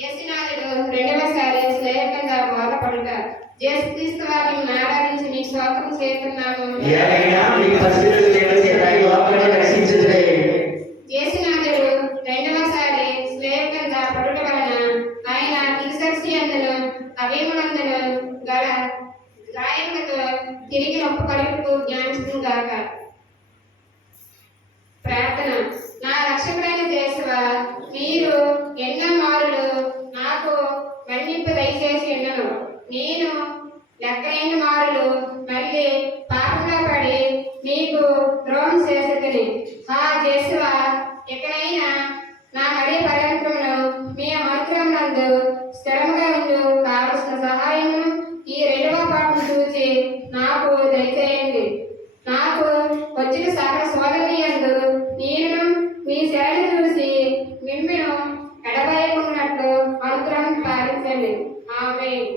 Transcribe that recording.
యేసునాథుడు రెండవసారి స్నేహంగా బోధపడుట. యేసుక్రీస్తు వారిని ఆరాధించి నీ స్తోత్రం చేస్తున్నాము. యేసునాథుడు రెండవసారి స్నేహంగా పడుట వలన ఆయన కింసర్సియందును అవయములందును గల గాయములతో తిరిగి ఒప్పుకొనుటకు జ్ఞానిస్తుంగాక. ప్రార్థన. నా రక్షకుడైన యేసువా, మీరు ఎన్నో మారులు నాకు మన్నింపు దయచేసి ఉన్నను. నేను లెక్కలేని మారులు మళ్ళీ పాపంలో పడి మీకు ద్రోహం చేసేదని. యేసువా, ఎక్కడైనా నా మరీ పర్యంతమును మీ మంత్రమునందు స్థిరముగా ఉంటూ కావలసిన సహాయమును ఈ రెండవ పాఠం చూసి నాకు దయచేయండి. నాకు వచ్చిన సకల సోదరుని యందు నేను మీ శరణు చూసి మిమ్మును ఎడబాయకున్నట్లు అనుగ్రహం పాలించండి. ఆమేన్.